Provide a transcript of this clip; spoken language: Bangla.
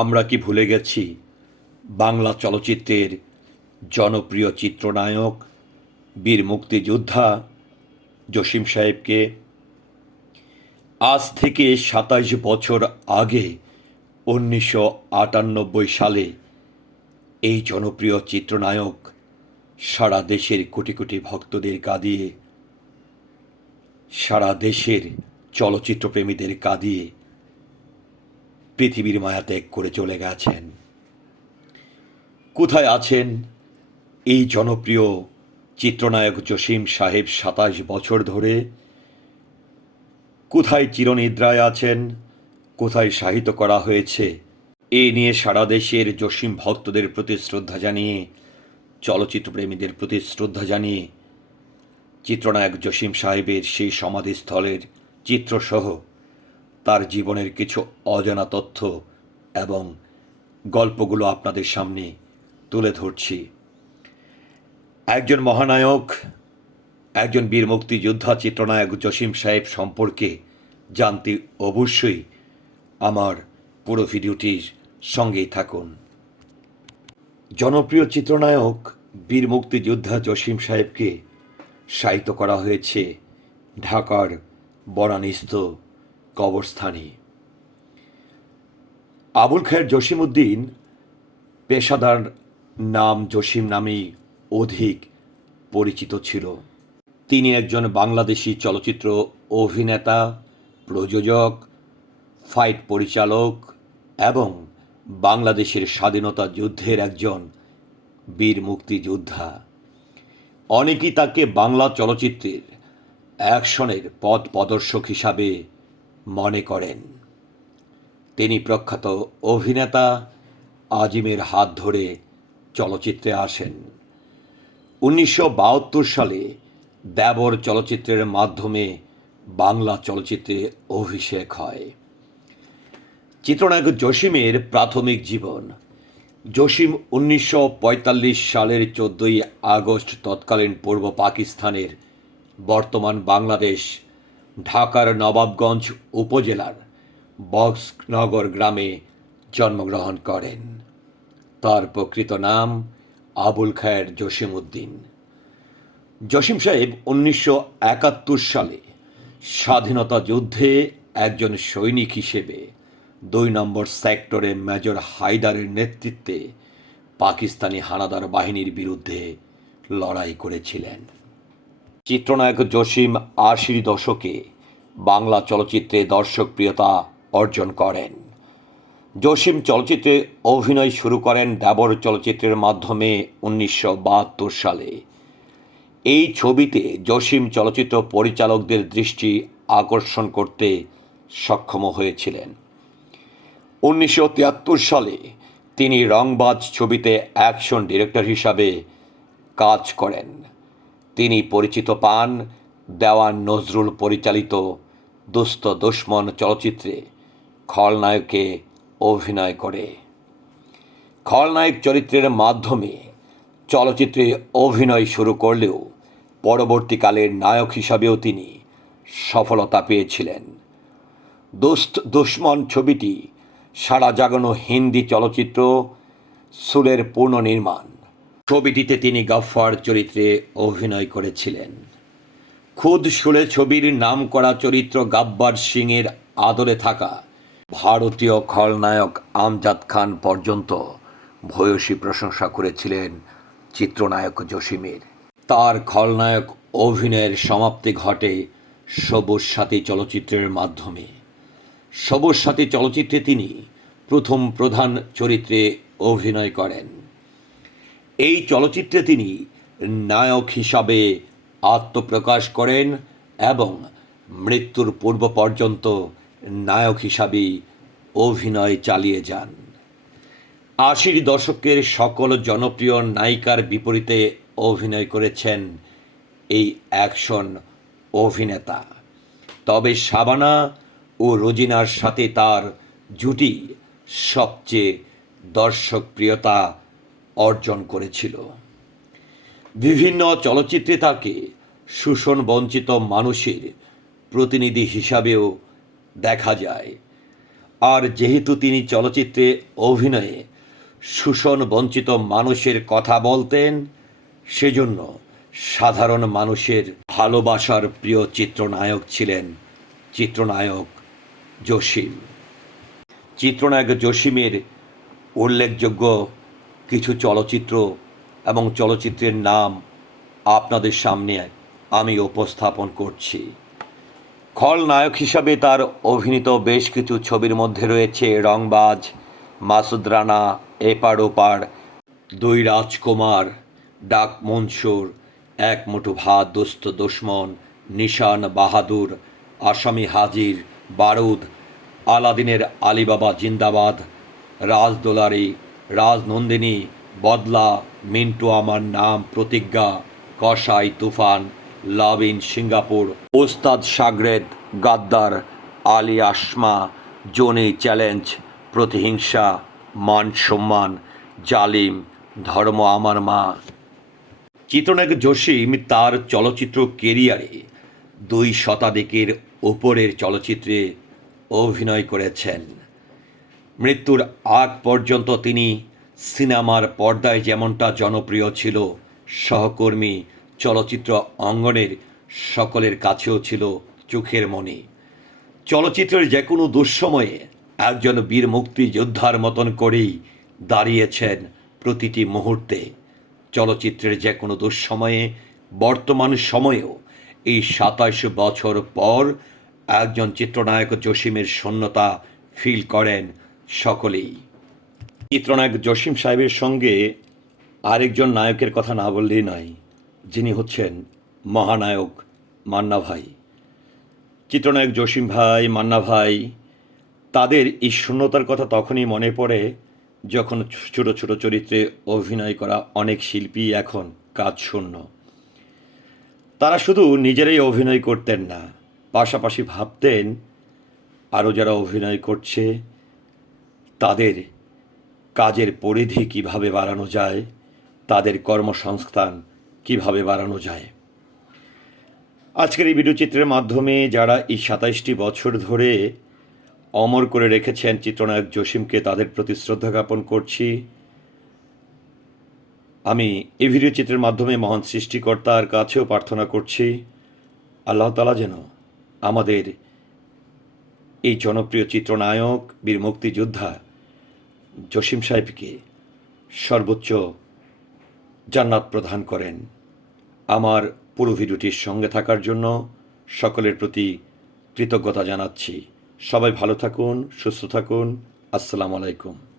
আমরা কি ভুলে গেছি? বাংলা চলচ্চিত্রের জনপ্রিয় চিত্রনায়ক, বীর মুক্তিযোদ্ধা জসিম সাহেবকে আজ থেকে সাতাশ বছর আগে উনিশশো আটানব্বই সালে এই জনপ্রিয় চিত্রনায়ক সারা দেশের কোটি কোটি ভক্তদের কাঁদিয়ে, সারা দেশের চলচ্চিত্রপ্রেমীদের কাঁদিয়ে পৃথিবীর মায়া ত্যাগ করে চলে গেছেন। কোথায় আছেন এই জনপ্রিয় চিত্রনায়ক জসিম সাহেব সাতাশ বছর ধরে? কোথায় চিরনিদ্রায় আছেন? কোথায় সাহিত্য করা হয়েছে? এ নিয়ে সারা দেশের জসিম ভক্তদের প্রতি শ্রদ্ধা জানিয়ে, চলচ্চিত্রপ্রেমীদের প্রতি শ্রদ্ধা জানিয়ে, চিত্রনায়ক জসিম সাহেবের সেই সমাধিস্থলের চিত্রসহ তার জীবনের কিছু অজানা তথ্য এবং গল্পগুলো আপনাদের সামনে তুলে ধরছি। একজন মহানায়ক, একজন বীর মুক্তিযোদ্ধা, চিত্রনায়ক জসিম সাহেব সম্পর্কে জানতে অবশ্যই আমার পুরো ভিডিওটির সঙ্গেই থাকুন। জনপ্রিয় চিত্রনায়ক, বীর মুক্তিযোদ্ধা জসিম সাহেবকে সাহিত্য করা হয়েছে ঢাকার বনানিস্থ কবরস্থানে। আবুল খায়ের জসিমউদ্দিন পেশাদার নাম জসিম নামেই অধিক পরিচিত ছিল। তিনি একজন বাংলাদেশি চলচ্চিত্র অভিনেতা, প্রযোজক, ফাইট পরিচালক এবং বাংলাদেশের স্বাধীনতা যুদ্ধের একজন বীর মুক্তিযোদ্ধা। অনেকেই তাকে বাংলা চলচ্চিত্রের অ্যাকশনের পথ প্রদর্শক হিসাবে মনে করেন। তিনি প্রখ্যাত অভিনেতা আজিমের হাত ধরে চলচ্চিত্রে আসেন। উনিশশো বাহাত্তর সালে দেবর চলচ্চিত্রের মাধ্যমে বাংলা চলচ্চিত্রে অভিষেক হয়। চিত্রনায়ক জসিমের প্রাথমিক জীবন। জসিম উনিশশো পঁয়তাল্লিশ সালের চোদ্দোই আগস্ট তৎকালীন পূর্ব পাকিস্তানের বর্তমান বাংলাদেশ ঢাকার নবাবগঞ্জ উপজেলার বক্সনগর গ্রামে জন্মগ্রহণ করেন। তার প্রকৃত নাম আবুল খায়ের জসিম উদ্দিন জসিম সাহেব উনিশশো একাত্তর সালে স্বাধীনতা যুদ্ধে একজন সৈনিক হিসেবে দুই নম্বর সেক্টরে মেজর হায়দারের নেতৃত্বে পাকিস্তানি হানাদার বাহিনীর বিরুদ্ধে লড়াই করেছিলেন। চিত্রনায়ক জসিম আশির দশকে বাংলা চলচ্চিত্রে দর্শকপ্রিয়তা অর্জন করেন। জসিম চলচ্চিত্রে অভিনয় শুরু করেন দেবর চলচ্চিত্রের মাধ্যমে উনিশশো বাহাত্তর সালে। এই ছবিতে জসিম চলচ্চিত্র পরিচালকদের দৃষ্টি আকর্ষণ করতে সক্ষম হয়েছিলেন। উনিশশো তিয়াত্তর সালে তিনি রংবাজ ছবিতে অ্যাকশন ডিরেক্টর হিসাবে কাজ করেন। তিনি পরিচিত পান দেওয়ান নজরুল পরিচালিত দুস্থ দুশ্মন চলচ্চিত্রে খলনায়কে অভিনয় করে। খলনায়ক চরিত্রের মাধ্যমে চলচ্চিত্রে অভিনয় শুরু করলেও পরবর্তীকালের নায়ক হিসাবেও তিনি সফলতা পেয়েছিলেন। দোস্ত দুশ্মন ছবিটি সারা জাগানো হিন্দি চলচ্চিত্র সুরের পুনর্নির্মাণ ছবিটিতে তিনি গাফফার চরিত্রে অভিনয় করেছিলেন। খুদ সুলে ছবির নাম করা চরিত্র গাব্বার সিংয়ের আদরে থাকা ভারতীয় খলনায়ক আমজাদ খান পর্যন্ত ভূয়সী প্রশংসা করেছিলেন চিত্রনায়ক জসিমের। তার খলনায়ক অভিনয়ের সমাপ্তি ঘটে সবুজ সাথী চলচ্চিত্রের মাধ্যমে। সবুজ সাথী চলচ্চিত্রে তিনি প্রথম প্রধান চরিত্রে অভিনয় করেন। এই চলচ্চিত্রে তিনি নায়ক হিসাবে আত্মপ্রকাশ করেন এবং মৃত্যুর পূর্ব পর্যন্ত নায়ক হিসাবেই অভিনয় চালিয়ে যান। আশির দশকের সকল জনপ্রিয় নায়িকার বিপরীতে অভিনয় করেছেন এই অ্যাকশন অভিনেতা। তবে শাবানা ও রোজিনার সাথে তার জুটি সবচেয়ে দর্শকপ্রিয়তা অর্জন করেছিল। বিভিন্ন চলচ্চিত্রে তাকে শোষণ বঞ্চিত মানুষের প্রতিনিধি হিসাবেও দেখা যায়। আর যেহেতু তিনি চলচ্চিত্রে অভিনয়ে শোষণ বঞ্চিত মানুষের কথা বলতেন, সেজন্য সাধারণ মানুষের ভালোবাসার প্রিয় চিত্রনায়ক ছিলেন চিত্রনায়ক জসিম। চিত্রনায়ক জসিমের উল্লেখযোগ্য কিছু চলচ্চিত্র এবং চলচ্চিত্রের নাম আপনাদের সামনে আমি উপস্থাপন করছি। খলনায়ক হিসাবে তার অভিনীত বেশ কিছু ছবির মধ্যে রয়েছে রংবাজ, মাসুদ রানা, এপার ওপার, দুই রাজকুমার, ডাক মনসুর, এক মুঠো ভাত দোস্ত দুশ্মন, নিশান বাহাদুর, আসামি হাজির, বারুদ, আলাদিনের আলিবাবা জিন্দাবাদ, রাজদোলারি রাজনন্দিনী, বদলা, মিন্টু আমার নাম, প্রতিজ্ঞা, কসাই তুফান love in Singapore, Ustad Sagred, Gaddar, Ali Asma, Johnny challenge, Protihingsha, Maan Shomman, জালিম, ধর্ম আমার মা। চিত্রনায়ক জসিম তার চলচ্চিত্র কেরিয়ারে দুই শতাধিকের ওপরের চলচ্চিত্রে অভিনয় করেছেন। মৃত্যুর আগ পর্যন্ত তিনি সিনেমার পর্দায় যেমনটা জনপ্রিয় ছিল, সহকর্মী চলচ্চিত্র অঙ্গনের সকলের কাছেও ছিল চোখের মনে। চলচ্চিত্রের যে কোনো দুঃসময়ে একজন বীর মুক্তিযোদ্ধার মতন করেই দাঁড়িয়েছেন প্রতিটি মুহূর্তে। চলচ্চিত্রের যে কোনো দুঃসময়ে, বর্তমান সময়েও এই সাতাশ বছর পর একজন চিত্রনায়ক জসিমের শূন্যতা ফিল করেন সকলেই। চিত্রনায়ক জসিম সাহেবের সঙ্গে আরেকজন নায়কের কথা না বললেই নয়, যিনি হচ্ছেন মহানায়ক মান্না ভাই। চিত্রনায়ক জসিম ভাই, মান্না ভাই, তাদের এই শূন্যতার কথা তখনই মনে পড়ে যখন ছোট ছোট চরিত্রে অভিনয় করা অনেক শিল্পী এখন কাজ শূন্য। তারা শুধু নিজেরাই অভিনয় করতেন না, পাশাপাশি ভাবতেন আরও যারা অভিনয় করছে তাদের কাজের পরিধি কীভাবে বাড়ানো যায়, তাদের কর্মসংস্থান কীভাবে বাড়ানো যায়। আজকের এই ভিডিও চিত্রের মাধ্যমে যারা এই সাতাইশটি বছর ধরে অমর করে রেখেছেন চিত্রনায়ক জসিমকে, তাদের প্রতি শ্রদ্ধা জ্ঞাপন করছি। আমি এই ভিডিও চিত্রের মাধ্যমে মহান সৃষ্টিকর্তার কাছেও প্রার্থনা করছি, আল্লাহ তালা যেন আমাদের এই জনপ্রিয় চিত্রনায়ক, বীর মুক্তিযোদ্ধা জসিম সাহেবকে সর্বোচ্চ জান্নাত প্রদান করেন। আমার পুরো ভিডিওটির সঙ্গে থাকার জন্য সকলের প্রতি কৃতজ্ঞতা জানাচ্ছি। সবাই ভালো থাকুন, সুস্থ থাকুন। আসসালামু আলাইকুম।